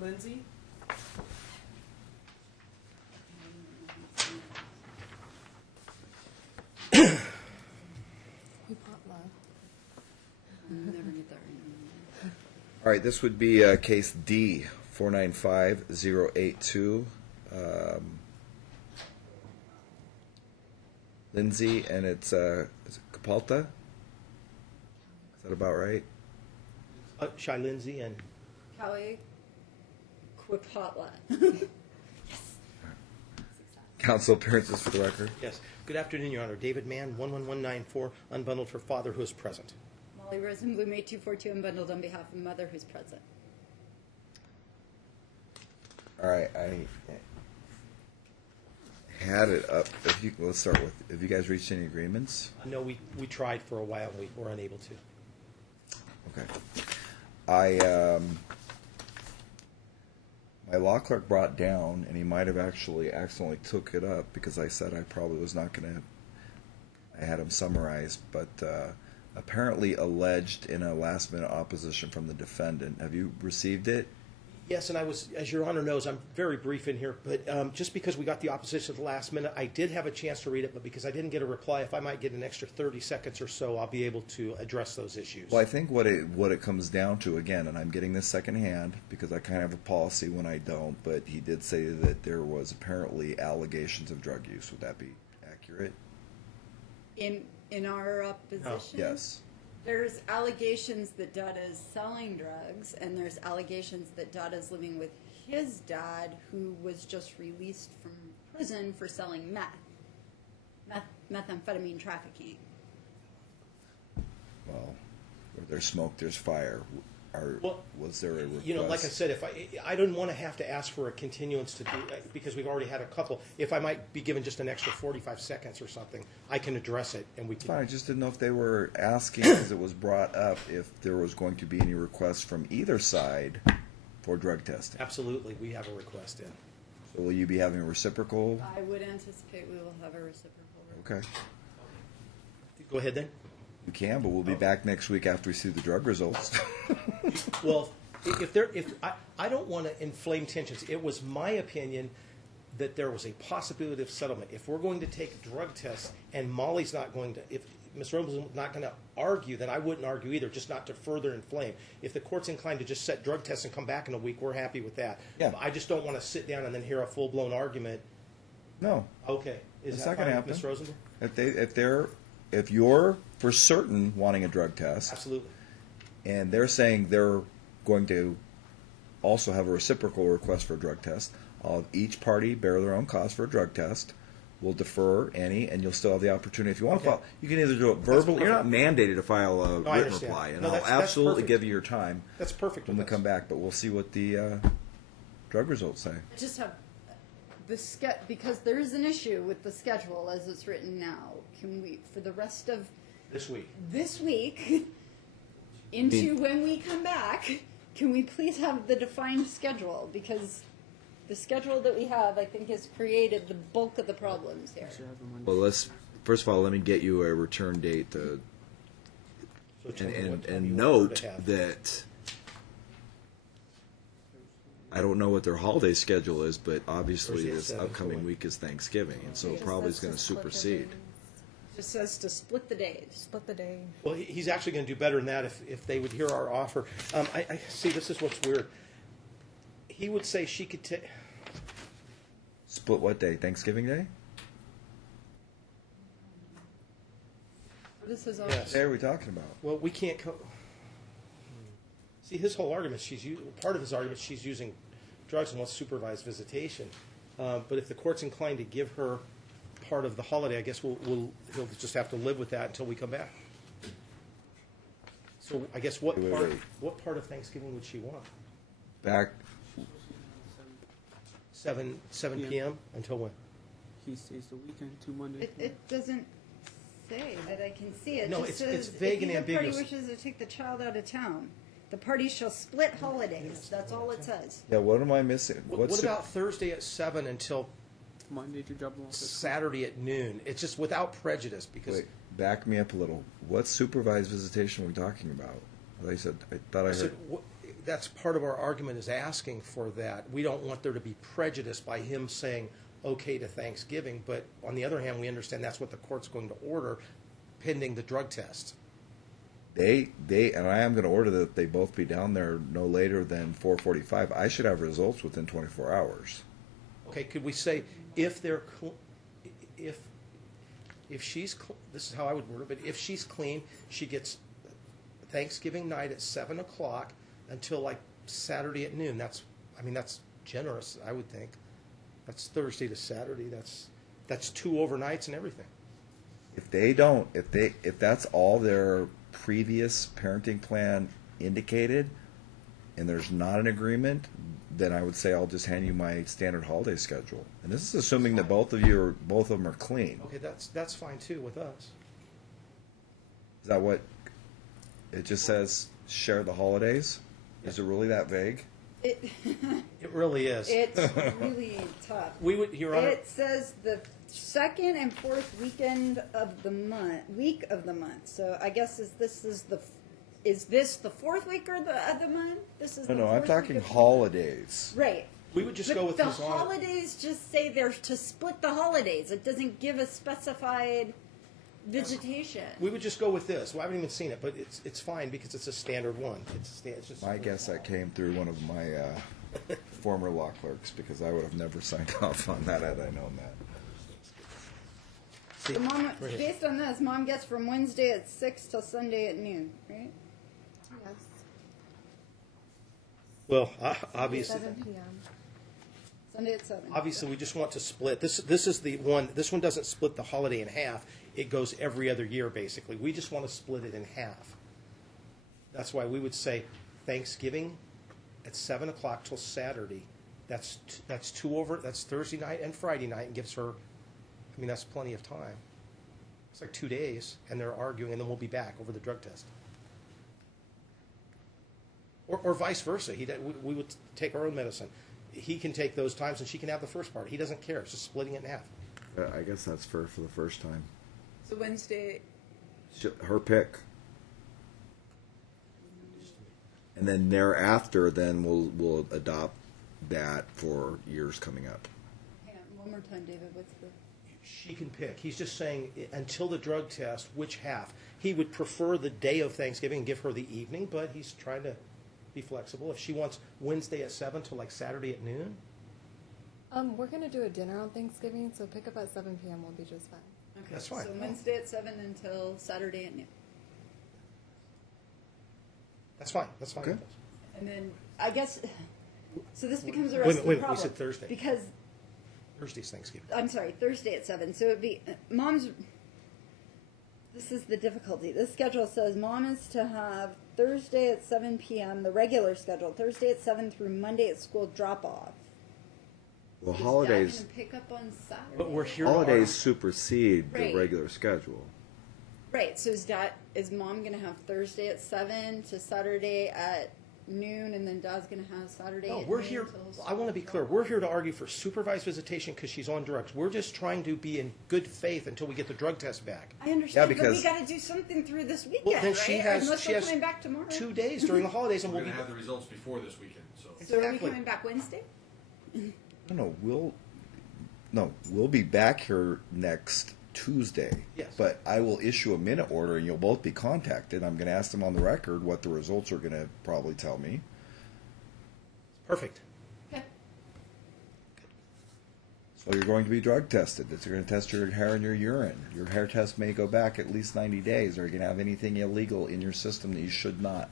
Lindsay? All right, this would be case D, 495082. Lindsay, and it's is it Kapalta? Is that about right? Shy Lindsay and Kelly Quipotla. Council appearances for the record. yes. Good afternoon, Your Honor. David Mann, 11194, unbundled for father who is present. Molly Rosenblum, 8242, unbundled on behalf of mother who's present. All right, I had it up. Let's start with, have you guys reached any agreements? No, we tried for a while and we were unable to. Okay. My law clerk brought down, and he might have actually accidentally took it up because I said I probably was not going to. I had him summarized, but apparently alleged in a last-minute opposition from the defendant. Have you received it? Yes, and I was, as Your Honor knows, I'm very brief in here, but just because we got the opposition at the last minute, I did have a chance to read it, but because I didn't get a reply, if I might get an extra 30 seconds or so, I'll be able to address those issues. Well, I think what it comes down to, again, and I'm getting this secondhand because I kind of have a policy when I don't, but he did say that there was apparently allegations of drug use. Would that be accurate? In our opposition? Yes. There's allegations that Dada is selling drugs, and there's allegations that Dada is living with his dad, who was just released from prison for selling methamphetamine trafficking. Well, where there's smoke, there's fire. Was there a request? You know, like I said, if I didn't want to have to ask for a continuance to do, because we've already had a couple. If I might be given just an extra 45 seconds or something, I can address it, and we can. Fine, I just didn't know if they were asking, because it was brought up, if there was going to be any requests from either side for drug testing. Absolutely, we have a request in. So will you be having a reciprocal? I would anticipate we will have a reciprocal. Okay. Go ahead then. You can, but we'll be back next week after we see the drug results. Well, I don't want to inflame tensions. It was my opinion that there was a possibility of settlement. If we're going to take drug tests and Molly's not going to, if Ms. Rosenblum is not going to argue, then I wouldn't argue either, just not to further inflame. If the court's inclined to just set drug tests and come back in a week, we're happy with that. Yeah. I just don't want to sit down and then hear a full-blown argument. No. Okay. Is It's that not going to fine with happen. Ms. Rosenblum? If you're for certain wanting a drug test, Absolutely. and they're saying they're going to also have a reciprocal request for a drug test, I'll have each party bear their own cost for a drug test. We'll defer any, and you'll still have the opportunity. If you want to file, you can either do it verbally. You're not mandated to file a I written understand. reply, and No, I'll that's absolutely perfect. give you your time That's perfect. when we with come us. back. But we'll see what the drug results say. I just have because there is an issue with the schedule as it's written now. Can we, for the rest of This week. into when we come back, can we please have the defined schedule? Because the schedule that we have, I think, has created the bulk of the problems here. Well, first of all, let me get you a return date So tell me what time and you want note her to have. that I don't know what their holiday schedule is, but obviously Thursday at this 7, upcoming correct. week is Thanksgiving, and so it probably is going to supersede. Just says to split the days. Split the day. Well, he's actually going to do better than that if they would hear our offer. I see. This is what's weird. He would say she could take. Split what day? Thanksgiving Day? This is all. Yes. What day are we talking about? Well, we can't. See, his whole argument. Part of his argument. She's using drugs and wants supervised visitation. But if the court's inclined to give her part of the holiday, I guess he'll just have to live with that until we come back. So I guess what Wait. part of Thanksgiving would she want? Back. 7 Yeah. p.m. until when? He stays the weekend, 2 Mondays. It doesn't say that I can see it. No, just it's says, vague and if either ambiguous. party wishes to take the child out of town, the parties shall split holidays. That's all it says. Yeah, what am I missing? What about Thursday at 7 until Monday to double office. Saturday at noon? It's just without prejudice because Wait, back me up a little. What supervised visitation are we talking about? I thought I I said, heard. that's part of our argument is asking for that. We don't want there to be prejudice by him saying okay to Thanksgiving, but on the other hand, we understand that's what the court's going to order pending the drug test. They and I am going to order that they both be down there no later than 4:45. I should have results within 24 hours. Okay, could we say if they're if she's this is how I would word it, but if she's clean, she gets Thanksgiving night at 7 o'clock until like Saturday at noon. That's generous, I would think. That's Thursday to Saturday. That's 2 overnights and everything. If that's all their previous parenting plan indicated, and there's not an agreement, then I would say I'll just hand you my standard holiday schedule. And this is assuming that both of them are clean. Okay, that's fine too with us. Is that what it just says? Share the holidays? Is it really that vague? It really is. It's really tough. We would, Your Honor. It says the second and fourth weekend of the month. So I guess is this the fourth week of the month? This is No, I'm talking holidays. Right. We would just But go with the his honor. holidays. Just say they're to split the holidays. It doesn't give a specified visitation. We would just go with this. Well, I haven't even seen it, but it's fine because it's a standard one. It's just My guess that came through one of my former law clerks, because I would have never signed off on that had I known that. See, So mom, right here. based on this, mom gets from Wednesday at 6 till Sunday at noon, right? Yes. Well, obviously, 7 p.m. Sunday at 7. we just want to split. This is the one. This one doesn't split the holiday in half. It goes every other year, basically. We just want to split it in half. That's why we would say Thanksgiving at 7 o'clock till Saturday. That's Thursday night and Friday night, and gives her. I mean, that's plenty of time. It's like 2 days, and they're arguing, and then we'll be back over the drug test. Or vice versa. We would take our own medicine. He can take those times, and she can have the first part. He doesn't care. It's just splitting it in half. I guess that's fair for the first time. So Wednesday, Her pick. And then thereafter, then we'll adopt that for years coming up. Hang on, one more time, David. What's the... She can pick. He's just saying until the drug test, which half. He would prefer the day of Thanksgiving and give her the evening, but he's trying to be flexible. If she wants Wednesday at 7 till like Saturday at noon, We're gonna do a dinner on Thanksgiving, so pick up at 7 p.m. will be just fine. Okay, That's fine. So Wednesday at 7 until Saturday at noon. that's fine. That's fine. Okay. with us. And then, I guess, so this becomes a Wait a rest of the minute, we problem. said Thursday. Because, Thursday's Thanksgiving. I'm sorry, Thursday at 7. So it'd be, mom's, this is the difficulty. This schedule says mom is to have Thursday at 7 p.m., the regular schedule, Thursday at 7 through Monday at school drop-off. Well, Is holidays Dad gonna pick up on Saturday? But we're here. to holidays supersede Right. the regular schedule. Right, so is mom gonna have Thursday at 7 to Saturday at noon, and then Dad's gonna have Saturday No, at we're noon here. till I want to be clear. We're here to argue for supervised visitation because she's on drugs. We're just trying to be in good faith until we get the drug test back. I understand, but because- we gotta do something through this weekend, Well, then right? she has Unless she we're has coming back tomorrow. 2 days during the holidays, and We're we'll going be. to have the results before this weekend, so. So are we Exactly. coming back Wednesday? No, we'll be back here next Tuesday. Yes. But I will issue a minute order, and you'll both be contacted. I'm going to ask them on the record what the results are going to probably tell me. Perfect. Okay. So you're going to be drug tested. It's going to test your hair and your urine. Your hair test may go back at least 90 days. Are you going to have anything illegal in your system that you should not?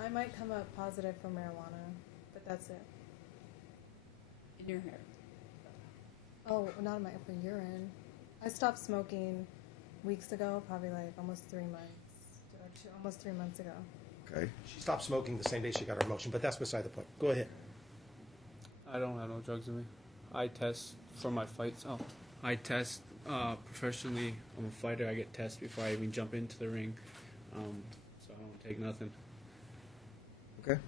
I might come up positive for marijuana, but that's it. In your hair. Oh, not in my for urine. I stopped smoking weeks ago, probably like almost 3 months, or almost 3 months ago. Okay. She stopped smoking the same day she got her motion, but that's beside the point. Go ahead. I don't have no drugs in me. I test for my fights. Oh, I test professionally. I'm a fighter. I get tests before I even jump into the ring. So I don't take nothing. Okay.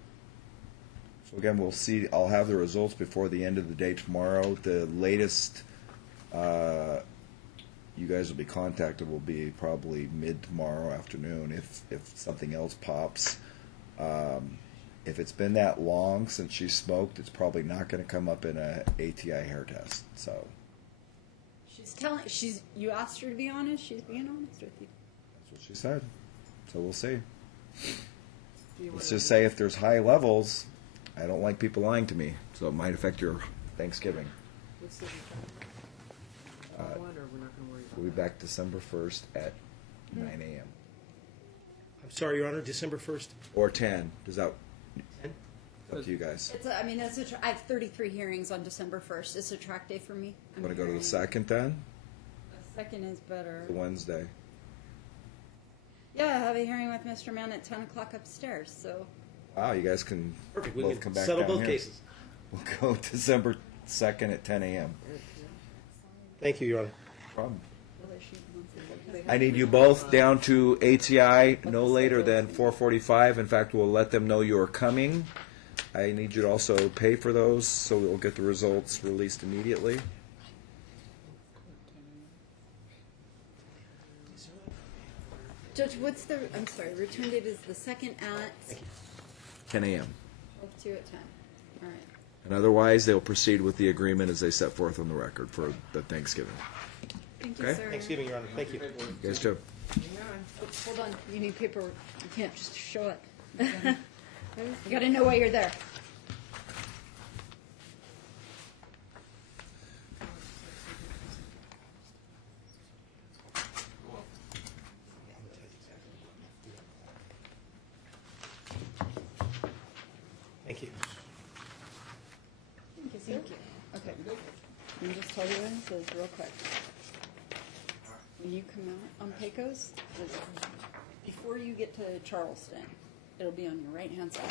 So again, we'll see. I'll have the results before the end of the day tomorrow. The latest you guys will be contacted will be probably mid tomorrow afternoon if something else pops. if it's been that long since she smoked, it's probably not going to come up in a ATI hair test. So You asked her to be honest. She's being honest with you. that's what she said. So we'll see. Let's just say if there's high levels, I don't like people lying to me, so it might affect your Thanksgiving. What's the one, or we're not going to worry about We'll be that? back December 1st at 9 a.m. I'm sorry, Your Honor, December 1st. Or 10. Does that... 10? Up to you guys. I have 33 hearings on December 1st. It's a track day for me. I'm Want to go to the hearing- 2nd then? The second is better. The Wednesday. Yeah, I have a hearing with Mr. Mann at 10 o'clock upstairs. So Wow, you guys can Perfect. We both can come back settle down both here. cases. We'll go December 2nd at 10 a.m. Thank you, Your Honor. Problem. They I have- need you both down to ATI no later than 4:45. In fact, we'll let them know you are coming. I need you to also pay for those, so we'll get the results released immediately. Judge, I'm sorry, return date is the second at 10 a.m. 2 at 10. All right. And otherwise, they'll proceed with the agreement as they set forth on the record for the Thanksgiving. Thank you, Okay. sir. Thanksgiving, Your Honor. Thank you. You guys too. Hold on. You need paperwork. You can't just show up. You got to know why you're there. Thank you. Thank you, sir. Okay. Let me just tell you what it says real quick. When you come out on Pecos, before you get to Charleston, it'll be on your right-hand side.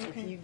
If you